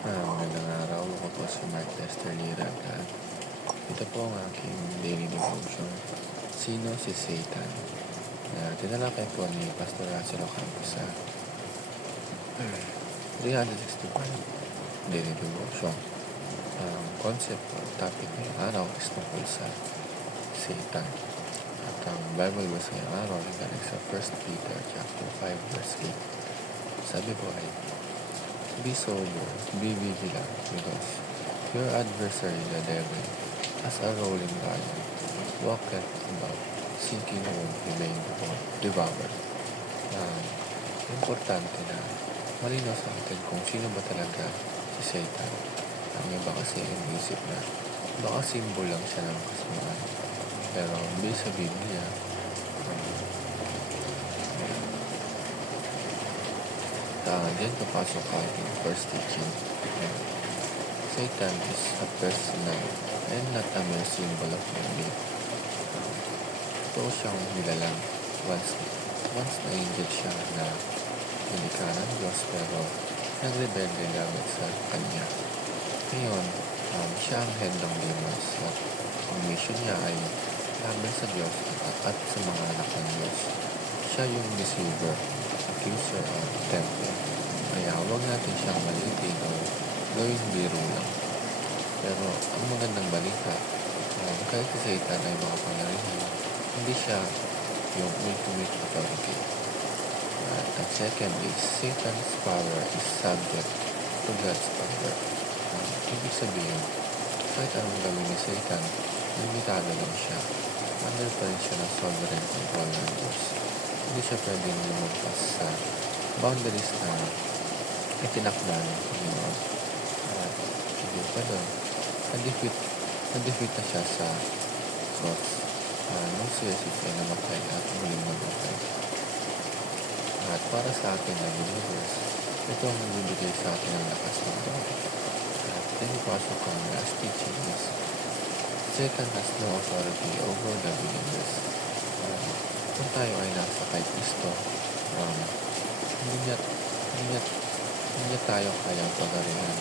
Magandang araw. Ako po si Mark Lester Lirag at ito po ang aking daily devotion. Sino si Satan? Tinalakay po ni Pastor Russell Ocampo sa 365 daily devotion. Ang concept o topic ngayong araw is tungkol sa Satan. At ang Bible verse ngayong araw ay galing sa 1 Peter chapter 5 verse 8. Sabi po ay, "Be sober, be vigilant, because your adversary the devil, as a rolling lion, walketh about, seeking whom he may devour." Importante na malinaw sa atin kung sino ba talaga si Satan. Ang iba kasi inisip na baka simbol lang siya ng kasamaan. Pero based sa Biblia, diyan papasok ang ating first teaching. Satan is a personal and not a mere symbol of envy. Ito siyang nilalang once na-inject siya na hindi ka ng Diyos pero nagrebelde gamit sa kanya. Ngayon, siya ang head ng demons at ang mission niya ay laban sa Diyos at sa mga anak ng Diyos. Siya yung deceiver, accuser of tempter. Kaya huwag natin siyang maliitin o gawing biro lang. Pero ang magandang balita, kahit si Satan ay makapangyarihan, hindi siya yung ultimate authority. At second is, Satan's power is subject to God's power. Ibig sabihin, kahit anong gawin ni Satan, limitado lang siya. Under pa rin siya ng sovereign control ng Diyos. Hindi siya pwedeng lumagpas sa boundaries na itinakda ng Panginoon. At hindi pa doon, na-defeat na siya sa cross nung si Jesus ay namatay at muling namatay. At para sa atin na believers, ito ang nagbibigay sa atin ng lakas ng Lord. At pinipasok ang last teaching is, Satan has no authority over the believers. Kung tayo ay nasa kay Kristo, hindi niya tayo kayang pagarihan.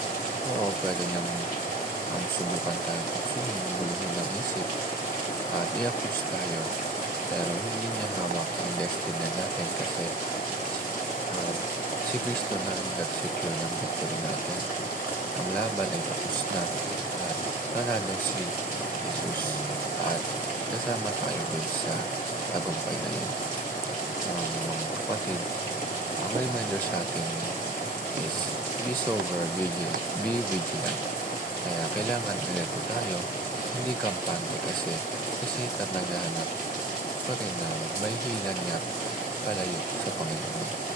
Oo, pwede niyang subukan tayo guluhin ng isip at i-accuse tayo. Pero hindi niya hawak ang destiny natin kasi si Kristo na ang nag-secure ng victory natin. Ang laban ay tapos na at nanalo si Jesus at kasama tayo sa tagumpay na yun. Mga kapatid, ang reminder sa atin is be sober, be vigilant. Kaya kailangan alerto tayo, hindi kampante kasi Satan naghahanap pa rin na may hila niya palayo sa Panginoon.